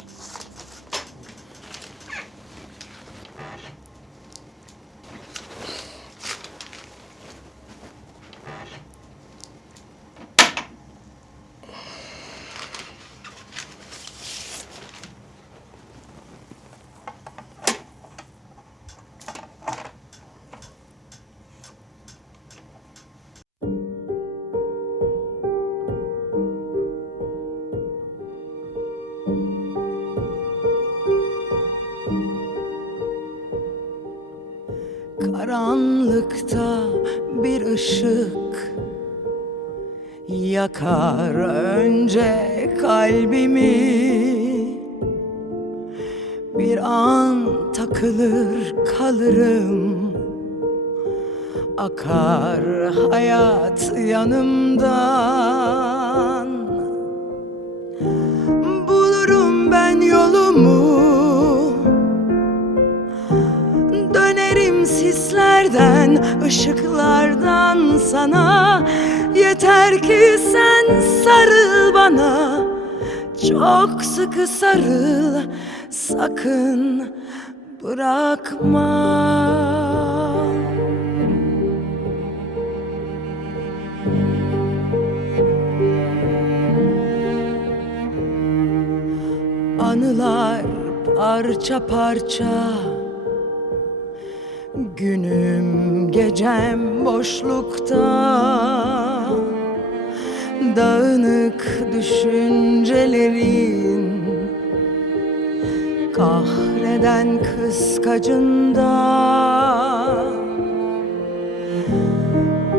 you Karanlıkta bir ışık Yakar. Önce kalbimi Bir an takılır kalırım. Akar hayat yanımdan. Dönerim sislerden, ışıklardan sana. Yeter ki sen sarıl bana. Çok sıkı sarıl, sakın bırakma. Anılar parça parça Günüm gecem boşlukta. Dağınık düşüncelerin Kahreden kıskacında.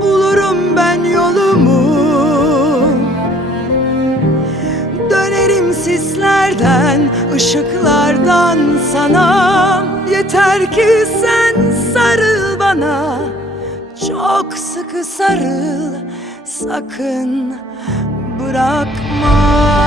Bulurum ben yolumu. Dönerim sislerden, ışıklardan sana Yeter ki sen sarıl bana. Çok sıkı sarıl, sakın bırakma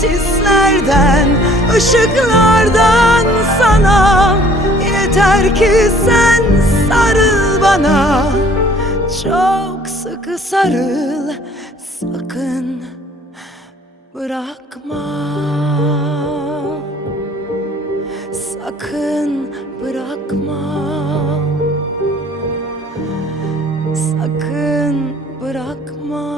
sislerden, ışıklardan sana. Yeter ki sen sarıl bana. Çok sıkı sarıl, sakın bırakma. Sakın bırakma. Sakın bırakma